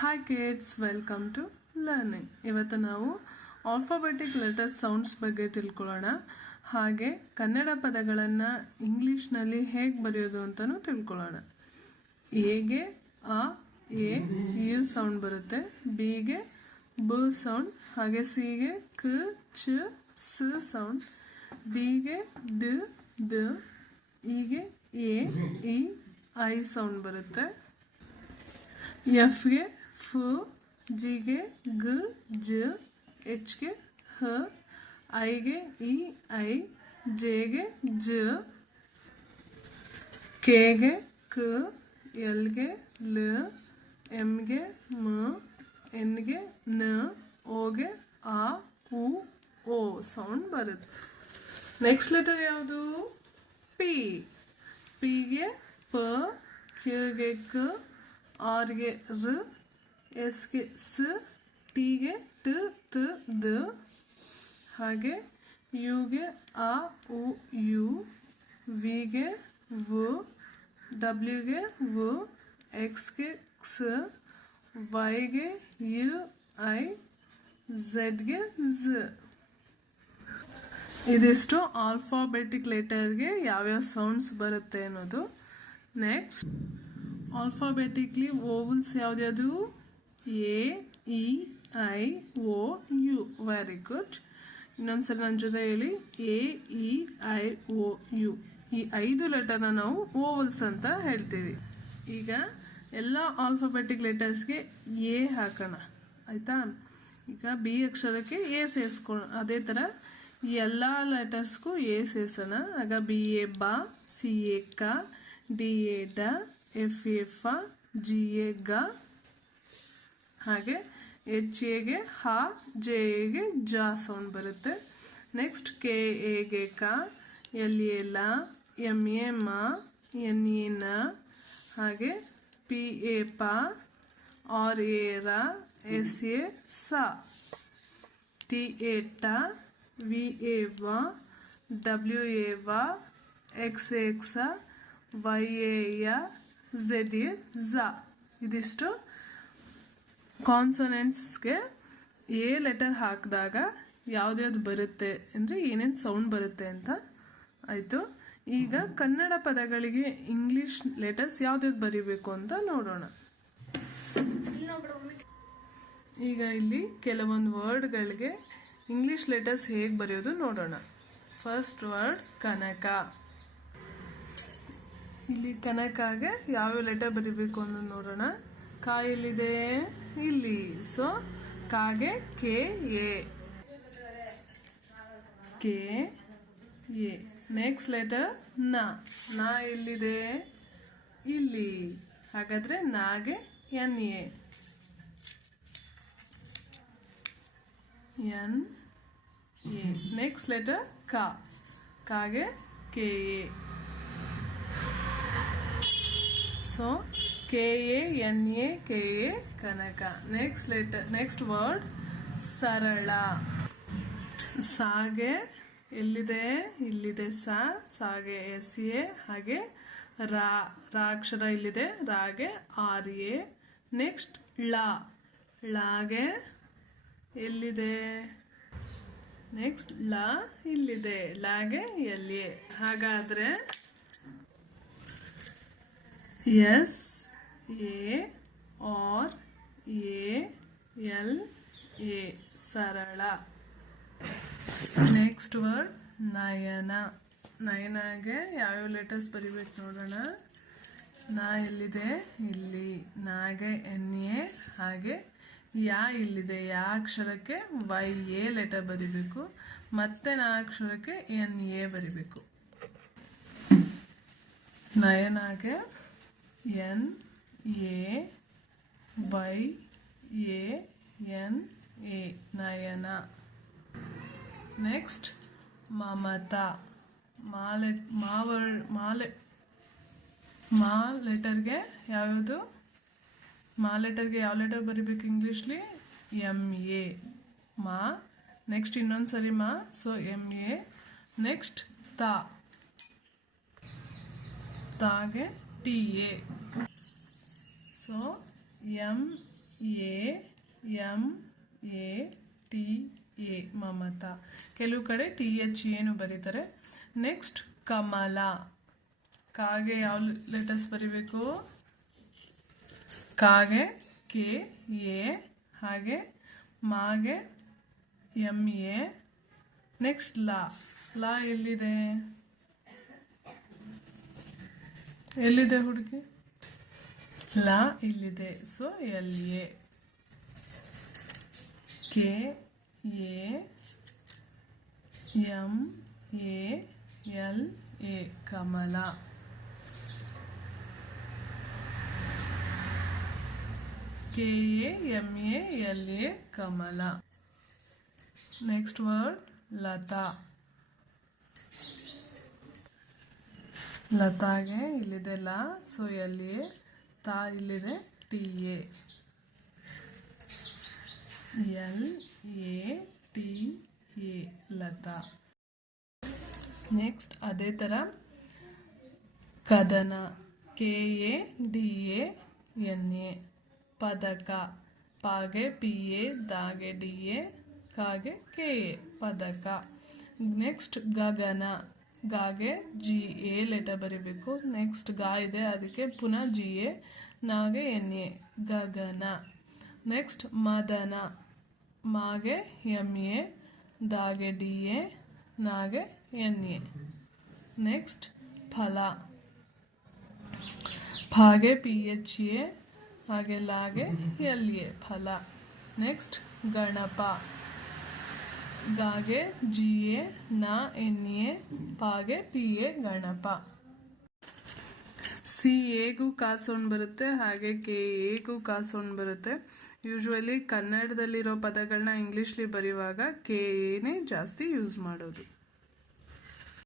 Hi kids welcome to learning ಇವತ್ತು ನಾವು alphabetic letter sounds ಬಗ್ಗೆ ತಿಳ್ಕೊಳ್ಳೋಣ. ಹಾಗೆ ಕನ್ನಡ ಪದಗಳನ್ನು ಇಂಗ್ಲೀಷ್ನಲ್ಲಿ ಹೇಗೆ ಬರೆಯೋದು ಅಂತಲೂ ತಿಳ್ಕೊಳ್ಳೋಣ. ಎಗೆ, ಅ, ಎ, ಯು ಸೌಂಡ್ ಬರುತ್ತೆ. ಬಿಗೆ ಬ ಸೌಂಡ್ ಹಾಗೆ ಸಿಗೆ ಕ, ಚ, ಸ ಸೌಂಡ್ ಡಿಗೆ ಡ ದ ಇಗೆ ಎ, ಇ, ಐ ಸೌಂಡ್ ಬರುತ್ತೆ. ಎಫ್ಗೆ ಫ ಜಿಗೆ ಗ ಜ ಎಚ್ಗೆ ಹ ಐಗೆ ಇ ಐ ಜೆಗೆ ಜ ಕೆಗೆ ಕ ಎಲ್ಗೆ ಲ ಎಮ್ಗೆ ಮ ಎನ್ಗೆ ನ ಓಗೆ ಆ ಉ ಓ ಸೌಂಡ್ ಬರುತ್ತೆ ನೆಕ್ಸ್ಟ್ ಲೆಟರ್ ಯಾವುದು ಪಿ ಪಿಗೆ ಪ ಕ್ಯೂಗೆ ಕ ಆರ್ಗೆ ರ ಎಸ್ಗೆ ಸ ಟಿಗೆ ಟ ತ ದ ಹಾಗೆ ಯುಗೆ ಆ ಉ ಯು ವಿಗೆ ವ ಡಬ್ಲ್ಯೂಗೆ ವ ಎಕ್ಸ್ಗೆ ಕ್ಸ್ ವೈಗೆ ಯು ಐ ಝೆಡ್ಗೆ ಝ ಇದಿಷ್ಟು ಆಲ್ಫಾಬೆಟಿಕ್ ಲೆಟರ್ಗೆ ಯಾವ್ಯಾವ ಸೌಂಡ್ಸ್ ಬರುತ್ತೆ ಅನ್ನೋದು. Next alphabetically vowels ಯಾವ್ದ್ಯಾವುದು? A E I O U very good ಇನ್ನೊಂದ್ಸಲ ನನ್ನ ಜೊತೆ ಹೇಳಿ. A E I O U ಈ ಐದು ಲೆಟರ್ನ ನಾವು ಓವಲ್ಸ್ ಅಂತ ಹೇಳ್ತೀವಿ. ಈಗ ಎಲ್ಲ ಆಲ್ಫಾಬೆಟಿಕ್ ಲೆಟರ್ಸ್ಗೆ ಎ ಹಾಕೋಣ. ಆಯಿತಾ? ಈಗ ಬಿ ಅಕ್ಷರಕ್ಕೆ ಎ ಸೇರಿಸ್ಕೊಳ, ಅದೇ ಥರ ಎಲ್ಲ ಲೆಟರ್ಸ್ಗೂ ಎ ಸೇರಿಸೋಣ. ಆಗ ಬಿ ಎ ಬಾ ಸಿ ಎ ಕ ಡಿ ಎ ಡ ಎಫ್ ಎ ಜಿ ಎ ಗ ಹಾಗೆ ಎಚ್ ಎಗೆ ಹ, ಜೆ ಎಗೆ ಜ ಸೌಂಡ್ ಬರುತ್ತೆ. ನೆಕ್ಸ್ಟ್ ಕೆ ಎಗೆ ಕ, ಎಲ್ ಎ ಲ, ಎಂ ಎ ಮ, ಎನ್ ಎ ನ, ಹಾಗೆ ಪಿ ಎ ಪ, ಆರ್ ಎ ರ, ಎಸ್ ಎ ಸ. ಟಿ ಎ ಟ, ವಿ ಎ ವ, ಡಬ್ಲ್ಯೂ ಎ ವ, ಎಕ್ಸ್ ಎಕ್ಸ, ವೈ ಎ ಯ, ಝೆಡ್ ಎ ಝ. ಇದಿಷ್ಟು ಕಾನ್ಸನೆಂಟ್ಸ್ಗೆ ಎ ಲೆಟರ್ ಹಾಕಿದಾಗ ಯಾವ್ದ್ಯಾವ್ದು ಬರುತ್ತೆ, ಅಂದರೆ ಏನೇನು ಸೌಂಡ್ ಬರುತ್ತೆ ಅಂತ ಆಯಿತು. ಈಗ ಕನ್ನಡ ಪದಗಳಿಗೆ ಇಂಗ್ಲೀಷ್ ಲೆಟರ್ಸ್ ಯಾವ್ದ್ಯಾವ್ದು ಬರಿಬೇಕು ಅಂತ ನೋಡೋಣ. ಈಗ ಇಲ್ಲಿ ಕೆಲವೊಂದು ವರ್ಡ್ಗಳಿಗೆ ಇಂಗ್ಲೀಷ್ ಲೆಟರ್ಸ್ ಹೇಗೆ ಬರೆಯೋದು ನೋಡೋಣ. ಫಸ್ಟ್ ವರ್ಡ್ ಕನಕ. ಇಲ್ಲಿ ಕನಕಾಗೆ ಯಾವ್ಯಾವ ಲೆಟರ್ ಬರಿಬೇಕು ಅಂತ ನೋಡೋಣ. ಕಾ ಎಲ್ಲಿದೆ ಇಲ್ಲಿ ಸೊ, ಕಾಗೆ K, A. K, A. Next ಲೆಟರ್ನ. ನಾ ಎಲ್ಲಿದೆ? ಇಲ್ಲಿ. ಹಾಗಾದ್ರೆ ನಾಗೆ, N, A. N, A. Next letter ಕ. ಕಾಗೆ K, A. So K A N A K A Kanaka. Next letter next word ಸರಳ. ಸಾಗೆ, ಎಲ್ಲಿದೆ? ಇಲ್ಲಿದೆ ಸಾ, ಸಾಗೆ, ಎಸ್, ಎ, ಹಾಗೆ ರಾ, ರಾಕ್ಷರ ಇಲ್ಲಿದೆ, ರಾಗೆ, ಆರ್, ಎ. ನೆಕ್ಸ್ಟ್ ಳ. ಳಾಗೆ, ಎಲ್ಲಿದೆ? ನೆಕ್ಸ್ಟ್ ಲ ಇಲ್ಲಿದೆ. ಲಾಗೆ ಎಲ್, ಎ. ಹಾಗಾದರೆ, S A R A L A ಸರಳ. ನೆಕ್ಸ್ಟ್ ವರ್ಡ್ ನಯನ. ನಯನಗೆ ಯಾವ್ಯಾವ ಲೆಟರ್ಸ್ ಬರಿಬೇಕು ನೋಡೋಣ. ನಾ ಎಲ್ಲಿದೆ? ಇಲ್ಲಿ. ನಾಗೆ ಎನ್ ಎ ಹಾಗೆ ಯಾ ಇಲ್ಲಿದೆ ಯಾ ಅಕ್ಷರಕ್ಕೆ ವೈ ಎ ಲೆಟರ್ ಬರಿಬೇಕು. ಮತ್ತೆ ನಾ ಅಕ್ಷರಕ್ಕೆ ಎನ್ ಎ ಬರಿಬೇಕು. ನಯನಾಗೆ N A, Y, A, N, A, Nayana. Next, ಮಮತಾ. ಮಾಲೆ, ಮಾವರ್, ಮಾಲೆ, ಮಾ ಲೆಟರ್ಗೆ ಯಾವ್ಯಾವುದು? ಮಾ ಲೆಟರ್ಗೆ ಯಾವ ಲೆಟರ್ ಬರಿಬೇಕು ಇಂಗ್ಲೀಷ್ಲಿ? M A. ಮಾ, ನೆಕ್ಸ್ಟ್ ಇನ್ನೊಂದು ಸರಿ ಮಾ, ಸೊ ಎಂ ಎ. ನೆಕ್ಸ್ಟ್, ತಾ. ತಾಗೆ, T, A. So M A M A T A Mamata ಕೆಲವು ಕಡೆ ಟಿ ಎಚ್ ಏನು ಬರೀತಾರೆ. ನೆಕ್ಸ್ಟ್ ಕಮಲ ಕಾಗೆ ಯಾವ ಲೆಟರ್ಸ್ ಬರಿಬೇಕು? ಕಾಗೆ ಕೆ ಎ ಹಾಗೆ ಮಾಗೆ ಎಂ ಎ ನೆಕ್ಸ್ಟ್ ಲಾ ಲಾ ಎಲ್ಲಿದೆ? ಎಲ್ಲಿದೆ ಹುಡುಗಿ? ಲಾ ಇಲ್ಲಿದೆ so L A K A M A L A Kamala K A M A L A Kamala next word ಲತಾ ಲತಾಗೆ ಇಲ್ಲಿದೆ ಲಾ ಸೊ ಎಲ್ ಎ ತಾ ಇಲ್ಲಿದೆ. T A L A T A Lata. Next ಅದೇ ಥರ ಕದನ. K A D A N A ಪದಕ. ಪಾಗೆ ಪಿ ಎ ದಾಗೆ ಡಿ ಎ ಕಾಗೆ ಕೆ ಎ ಪದಕ. ನೆಕ್ಸ್ಟ್ ಗಗನ. ಗಾಗೆ ಜಿ ಎ ಲೆಟರ್ ಬರೀಬೇಕು. ನೆಕ್ಸ್ಟ್ ಗಾ ಇದೆ, ಅದಕ್ಕೆ ಪುನಃ ಜಿ ಎ, ನಾಗೆ ಎನ್ ಎ, ಗಗನ. ನೆಕ್ಸ್ಟ್ ಮದನ, ಮಾಗೆ ಎಂ ಎ, ದಾಗೆ ಡಿ ಎ, ನಾಗೆ ಎನ್ ಎ. ನೆಕ್ಸ್ಟ್ ಫಲ. ಫಾಗೆ ಪಿ ಎಚ್ ಎ, ಹಾಗೆ ಲಾಗೆ ಎಲ್ ಎ, ಫಲ. ನೆಕ್ಸ್ಟ್ ಗಣಪ. ಗಾಗೆ ಜಿ ಎ ನ ಎ ಪಾಗೆ ಪಿ ಎ ಗಣಪ. ಸಿ ಎಗೂ ಕಾ ಸೌಂಡ್ ಬರುತ್ತೆ, ಹಾಗೆ ಕೆ ಎಗೂ ಕಾ ಸೌಂಡ್ ಬರುತ್ತೆ. ಯೂಶ್ವಲಿ ಕನ್ನಡದಲ್ಲಿರೋ ಪದಗಳನ್ನ ಇಂಗ್ಲೀಷ್ಲಿ ಬರೆಯುವಾಗ ಕೆ ಎನೇ ಜಾಸ್ತಿ ಯೂಸ್ ಮಾಡೋದು.